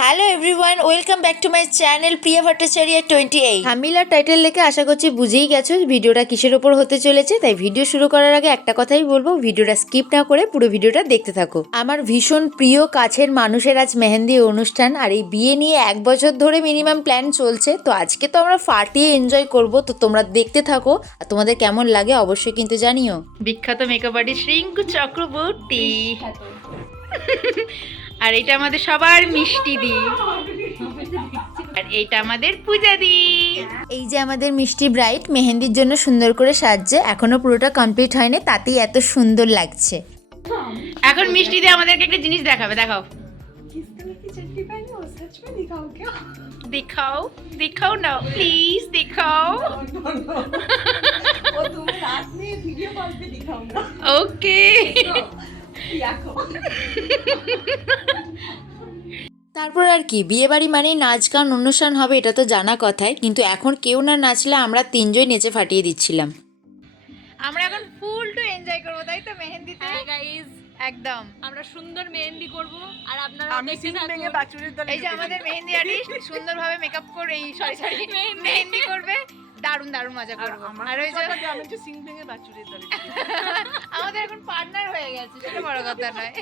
Hello everyone welcome back to my channel Priya Bhattacharya twenty eight হামিলার title লেখে আশা করছি বুঝেই গেছো ভিডিওটা কিসের ওপর হতে চলেছে তাই ভিডিও শুরু করার আগে একটা কথাই বলব ভিডিওটা স্কিপ না করে পুরো ভিডিওটা দেখতে থাকো। আমার ভীষণ প্রিয় কাছের মানুষের আজ মেহেন্দি অনুষ্ঠান আর এই বিয়ে নিয়ে এক বছর ধরে মিনিমাম প্ল্যান চলছে তো আজকে তো আমরা ফাটিয়ে এনজয় করব তো তোমরা দেখতে থাকো আর তোমাদের কেমন লাগে অবশ্যই কিন্তু জানিও। বিখ্যাত মেকআপ আর্টিস্ট রিঙ্কু চক্রবর্তী। আর এটা আমাদের সবার মিষ্টি দি আর এইটা আমাদের পূজা দি এই যে আমাদের মিষ্টি ব্রাইট মেহেন্দির জন্য সুন্দর করে সাজছে। এখনও পুরোটা কমপ্লিট হয়নি তাতেই এত সুন্দর লাগছে। এখন মিষ্টি দিয়ে আমাদেরকে একটা জিনিস দেখাবে দেখাও। দেখাও দেখাও না প্লিজ দেখাও। ওকে তারপর আর কি বিয়ে বাড়ি মানে নাচ গান অনুষ্ঠান হবে এটা তো জানা কথাই। কিন্তু এখন কেউ না নাচলে আমরা তিনজন নেচে ফাটিয়ে দিচ্ছিলাম। আমরা এখন ফুল টু এনজয় করব তাই তো মেহেন্দিতে হ্যাঁ গাইস একদম। আমরা সুন্দর মেহেন্দি করব আর আপনারা আমি দেখতে সিং থাকুন। ভেঙে বাছুরের দলে এই যে আমাদের মেহেন্দি আর্টিস্ট সুন্দরভাবে মেকআপ করে এই সরি সরি মেহেন্দি করবে। দারুণ দারুণ মজা করব। আর ওই যে আমাদের এখন পার্টনার হয়ে গেছে সেটা বড় কথা নয়।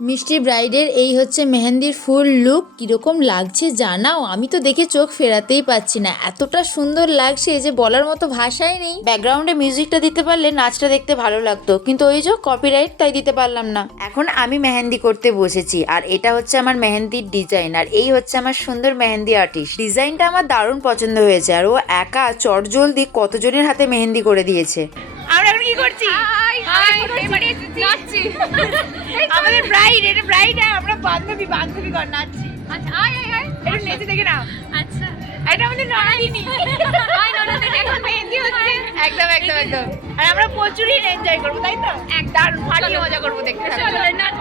মিষ্টি ব্রাইডের এই হচ্ছে মেহেন্দির ফুল লুক কীরকম লাগছে জানাও। আমি তো দেখে চোখ ফেরাতেই পাচ্ছি না। এতটা সুন্দর লাগছে যে বলার মতো ভাষাই নেই। ব্যাকগ্রাউন্ডে মিউজিকটা দিতে পারলে নাচটা দেখতে ভালো লাগতো। কিন্তু ওই যে কপিরাইট তাই দিতে পারলাম না। এখন আমি মেহেন্দি করতে বসেছি আর এটা হচ্ছে আমার মেহেন্দির ডিজাইন আর এই হচ্ছে আমার সুন্দর মেহেন্দি আর্টিস্ট ডিজাইনটা আমার দারুণ পছন্দ হয়েছে। আর ও একা চটজলদি কতজনের হাতে মেহেন্দি করে দিয়েছে। আমরা এখন কি করছি? নাচছি আমাদের ব্রাইড এটা ব্রাইড আমরা বান্ধবী বান্ধবী কর নাচছি আচ্ছা আয় আয় আয়। একটু নেচে দেখে নাও। আচ্ছা। এটা আমাদের ননাদিনী। আয় ননদের এখন মেহেন্দি হচ্ছে। একদম একদম একদম। আর আমরা প্রচুরই এনজয় করব তাই তো? এক দারুণ ফাটিয়ে মজা করব দেখতে। চলো নাচ।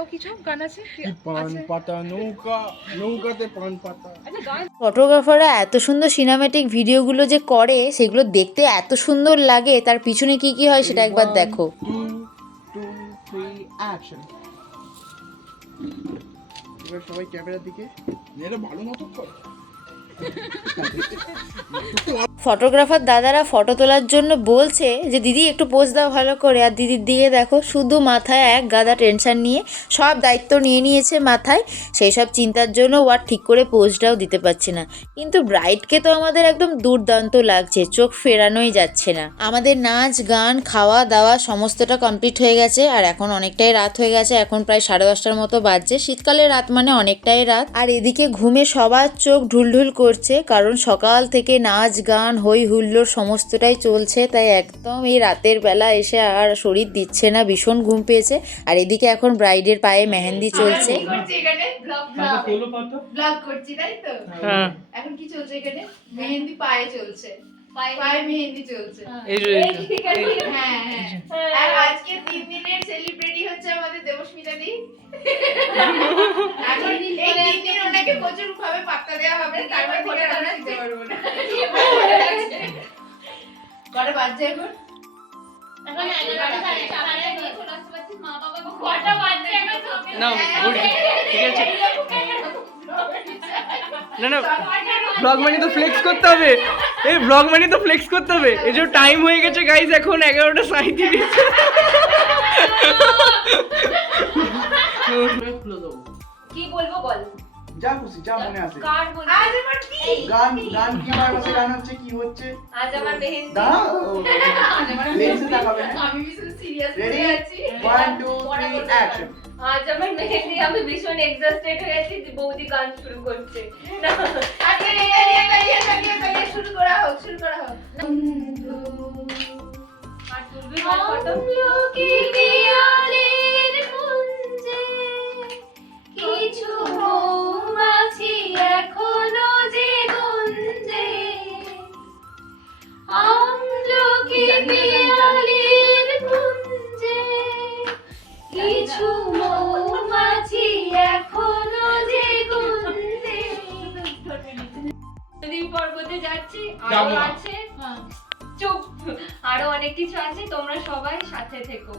পাতা কিছু? গান আছে? কি কি পান পাতা নৌকা নৌকাতে পান পাতা। আচ্ছা ফটোগ্রাফাররা এত সুন্দর সিনেমেটিক ভিডিওগুলো যে করে সেগুলো দেখতে এত সুন্দর লাগে তার পিছনে কি কি হয় সেটা একবার দেখো। এবার সবাই ক্যামেরার দিকে। এটা ভালো মতো কর। ফটোগ্রাফার দাদারা ফটো তোলার জন্য বলছে যে, দিদি, একটু পোজ দাও ভালো করে। আর দিদির দিকে দেখো, শুধু মাথায় এক গাদা টেনশন নিয়ে সব দায়িত্ব নিয়ে নিয়েছে মাথায়। সেই সব চিন্তার জন্য ও আর ঠিক করে পোজটাও দিতে পারছে না। কিন্তু ব্রাইডকে তো আমাদের একদম দুর্দান্ত লাগছে, চোখ ফেরানোই যাচ্ছে না। আমাদের নাচ, গান, খাওয়া, দাওয়া সমস্তটা কমপ্লিট হয়ে গেছে, আর এখন অনেকটাই রাত হয়ে গেছে। এখন প্রায় সাড়ে দশটার মতো বাজছে। শীতকালে রাত মানে অনেকটাই রাত। আর এদিকে ঘুমে সবার চোখ ঢুলঢুল করছে কারণ সকাল থেকে নাচ গান হই হুল্লোড় সমস্তটাই চলছে তাই একদম এই রাতের বেলা এসে আর শরীর দিচ্ছে না ভীষণ ঘুম পেয়েছে। আর এদিকে এখন ব্রাইডের পায়ে মেহেন্দি চলছে। ব্লগ করছি তাই তো? এখন কি চলছে এখানে? মেহেন্দি পায়ে চলছে। পায়ে। মেহেন্দি চলছে। হ্যাঁ। হ্যাঁ আর আজকে তিন দিনের সেলিব্রিটি হচ্ছে আমাদের দেবস্মিতা দি। এখন এই তিন দিন প্রচুর ভাবে পাত্তা দেওয়া হবে তারপর আর আমরা দিতে পারব না। কটা বাজছে এখন? এখন এগারোটা সাড়ে চারটে নিয়ে চলে আসতে পারছিস মা বাবা কটা বাজছে এখন না গুড ঠিক আছে। না না ব্লগ মানে তো ফ্লেক্স করতে হবে। এই ব্লগ মানে তো ফ্লেক্স করতে হবে। এই যে টাইম হয়ে গেছে গাইজ এখন এগারোটা সাঁইত্রিশ কি বলব বল? যা খুশি যা মনে আসে কার বলব আজ আমার কি গান গান কি আমার কাছে গান হচ্ছে কি হচ্ছে আজ আমার মেহেন্দি দাঁড়াও লেন্সে দেখাবে হ্যাঁ আমি ভীষণ সিরিয়াস রেডি হয়ে আছি ওয়ান টু থ্রি অ্যাকশন আজ আমার মেহেন্দি আমি ভীষণ এক্সাস্টেড হয়ে আছি যে বৌদি গান শুরু করছে না আজকে রেগালিয়ে গালিয়ে গালিয়ে গালিয়ে শুরু করা হোক শুরু করা হোক আর তুলবি বল ফটো আমলকি পিয়ালের কুঞ্জে কিছু মৌমাছি আরও আছে? চুপ। আরও অনেক কিছু আছে তোমরা সবাই সাথে থেকো।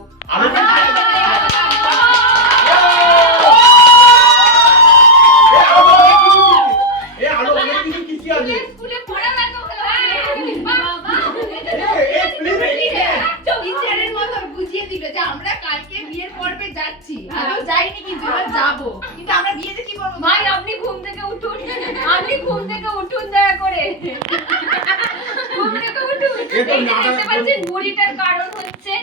এই যে দেখতে পাচ্ছেন বুড়িটার কারণ হচ্ছে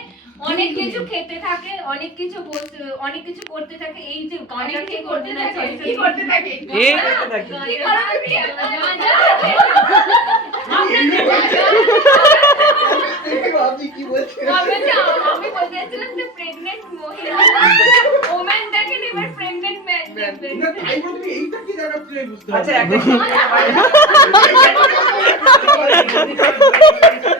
অনেক কিছু খেতে থাকে অনেক কিছু বলতে- অনেক কিছু করতে থাকে এই যে গাঁজা খেয়ে করতে থাকে কি করতে থাকে? আমি বলতে যে প্রেগনেন্ট মহিলা। ওম্যান এবার প্রেগনেন্ট ম্যান আচ্ছা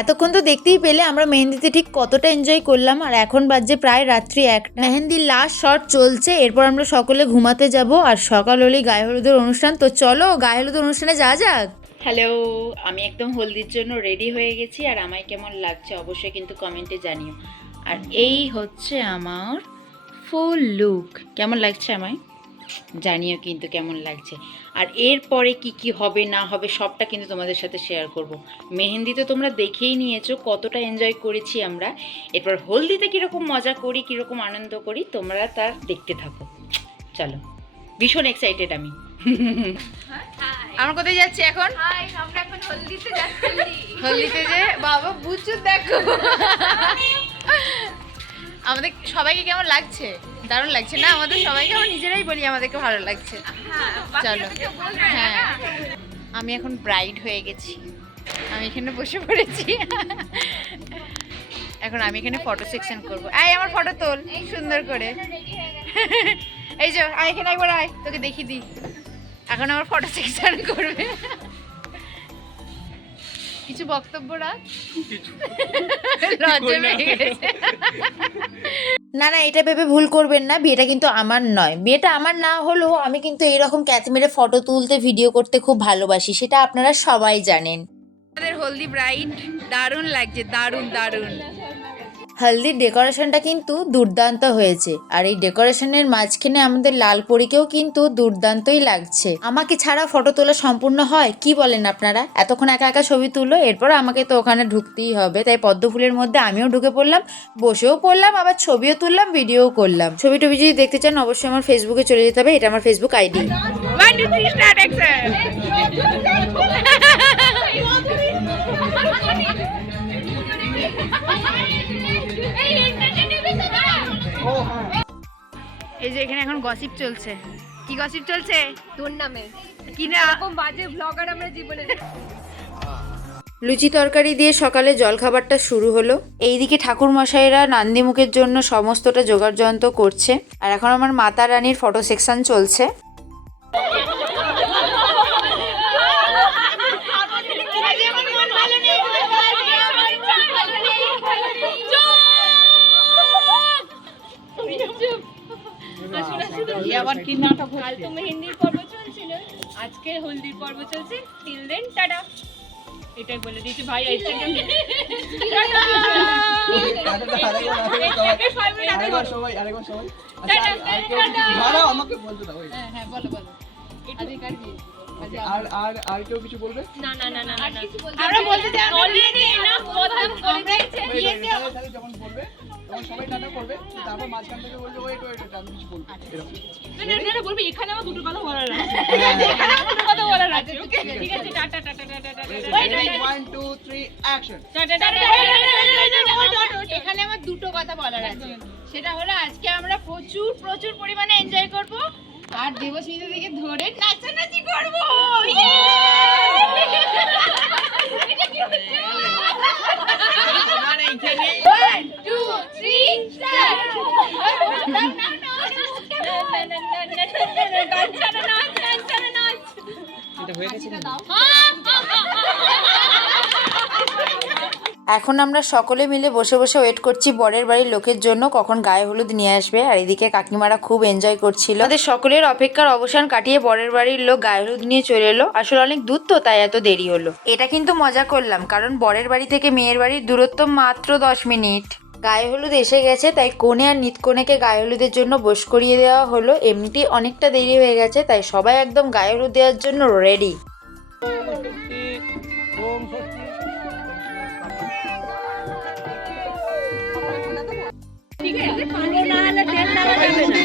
এতক্ষণ তো দেখতেই পেলে আমরা মেহেন্দিতে ঠিক কতটা এনজয় করলাম, আর এখন বাজে প্রায় রাত্রি এক মেহেন্দির লাস্ট শট চলছে, এরপর আমরা সকলে ঘুমাতে যাব, আর সকাল হলেই গায়ে হলুদের অনুষ্ঠান। তো চলো, গায়ে হলুদের অনুষ্ঠানে যা যাক। হ্যালো আমি একদম হলদির জন্য রেডি হয়ে গেছি, আর আমায় কেমন লাগছে অবশ্যই কিন্তু কমেন্টে জানিও। আর এই হচ্ছে আমার ফুল লুক কেমন লাগছে আমায়? জানিও কিন্তু কেমন লাগছে। আর এরপরে কি কি হবে না হবে সবটা কিন্তু তোমাদের সাথে শেয়ার করব। মেহেন্দি তো তোমরা দেখেই নিয়েছো কতটা এনজয় করেছি আমরা। এরপর হলদিতে কীরকম মজা করি কীরকম আনন্দ করি তোমরা তার দেখতে থাকো। চলো ভীষণ এক্সাইটেড আমি। আমরা কোথায় যাচ্ছি এখন? আমরা এখন হলদিতে যাচ্ছি। হলদিতে যে বাবা বুঝছ দেখো। আমাদের সবাইকে কেমন লাগছে? দারুণ লাগছে। না আমাদের সবাইকে আমরা নিজেরাই বলি আমাদেরকে ভালো লাগছে। চলো। হ্যাঁ। আমি এখন ব্রাইড হয়ে গেছি। আমি এখানে বসে পড়েছি। এখন আমি এখানে ফটো সেকশন করব। আয় আমার ফটো তোল সুন্দর করে। এই যে আয় এখানে একবার আয় তোকে দেখিয়ে দিই। এখন আমার ফটো সেকশন করবে। কিছু বক্তব্য রাখ। লজ্জা পেয়ে গেছে। না না, এটা ভেবে ভুল করবেন না, বিয়েটা কিন্তু আমার নয়। বিয়েটা আমার না হলেও আমি কিন্তু এরকম ক্যাচ মেরে ফটো তুলতে, ভিডিও করতে খুব ভালোবাসি, সেটা আপনারা সবাই জানেন। আমাদের হলদি ব্রাইড দারুণ লাগছে, দারুণ দারুণ। হলদির ডেকোরেশনটা কিন্তু দুর্দান্ত হয়েছে। আর এই ডেকোরেশনের মাঝখানে আমাদের লাল পরীকেও কিন্তু দুর্দান্তই লাগছে। আমাকে ছাড়া ফটো তোলা সম্পূর্ণ হয়? কি বলেন আপনারা? এতক্ষণ একা একা ছবি তুলো এরপর আমাকে তো ওখানে ঢুকতেই হবে। তাই পদ্ম ফুলের মধ্যে আমিও ঢুকে পড়লাম বসেও পড়লাম আবার ছবিও তুললাম ভিডিও করলাম। ছবি টবি যদি দেখতে চান অবশ্যই আমার ফেসবুকে চলে যেতে হবে। এটা আমার ফেসবুক আইডি এই যে এখানে এখন গসিপ চলছে। কি গসিপ চলছে? তোর নামে কি না? এরকম বাজে ব্লগার আমরা জীবনে লুচি তরকারি দিয়ে সকালে জলখাবারটা শুরু হলো। এইদিকে ঠাকুর মশাইরা নান্দিমুখের জন্য সমস্তটা জোগাড় যন্ত্র করছে। আর এখন আমার মাতা রানীর ফটো সেকশন চলছে। কাল তো মেহেন্দির পর্ব ছিল আজকে হলদির পর্ব চলছে। Till then tata. এটাই বলে দিয়েছি। ভাই সবাই আচ্ছা বলতে দাও হ্যাঁ, আর আর আর কেউ কিছু বলবে? না না না না না আমরা বলতে চাই অলরেডি এনাফ কথা যখন বলবে এখানে আমার দুটো কথা বলার আছে সেটা হলো আজকে আমরা প্রচুর প্রচুর পরিমাণে এনজয় করব আর দেবস্মিতা থেকে ধরে নাচানাচি করব One, two, এখন আমরা সকলে মিলে বসে বসে ওয়েট করছি বরের বাড়ির লোকের জন্য, কখন গায়ে হলুদ নিয়ে আসবে। আর এদিকে কাকিমারা খুব এনজয় করছিল। তাদের সকলের অপেক্ষার অবসান কাটিয়ে বরের বাড়ির লোক গায়ে হলুদ নিয়ে চলে এলো। আসলে অনেক দূর তো, তাই এত দেরি হলো। এটা কিন্তু মজা করলাম, কারণ বরের বাড়ি থেকে মেয়ের বাড়ির দূরত্ব মাত্র দশ মিনিট। গায়ে হলুদ এসে গেছে, তাই কোণে আর নিত নিতকোণেকে গায়ে হলুদের জন্য বস করিয়ে দেওয়া হলো। এমনিতে অনেকটা দেরি হয়ে গেছে, তাই সবাই একদম গায়ে হলুদ দেওয়ার জন্য রেডি ঠিক আরেকবার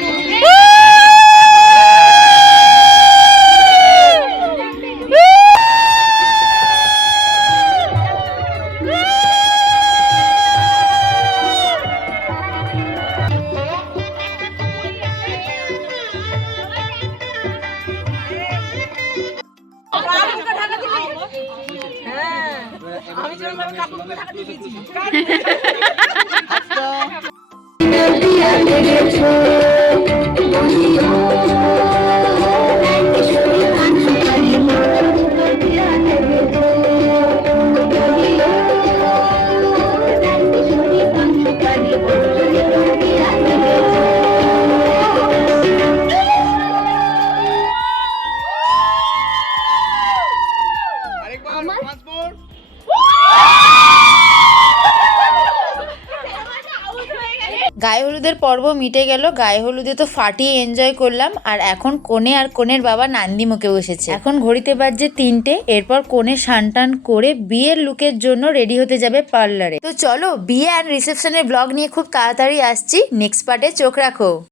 পাসপোর্ট গায়ে হলুদের পর্ব মিটে গেল। গায়ে হলুদে তো ফাটিয়ে এনজয় করলাম। আর এখন কোণে আর কোণের বাবা নান্দি মুখে বসেছে এখন ঘড়িতে বাজছে তিনটে। এরপর কোণে সানটান করে বিয়ের লুকের জন্য রেডি হতে যাবে পার্লারে তো চলো বিয়ে অ্যান্ড রিসেপশনের ব্লগ নিয়ে খুব তাড়াতাড়ি আসছি। নেক্সট পার্টে চোখ রাখো।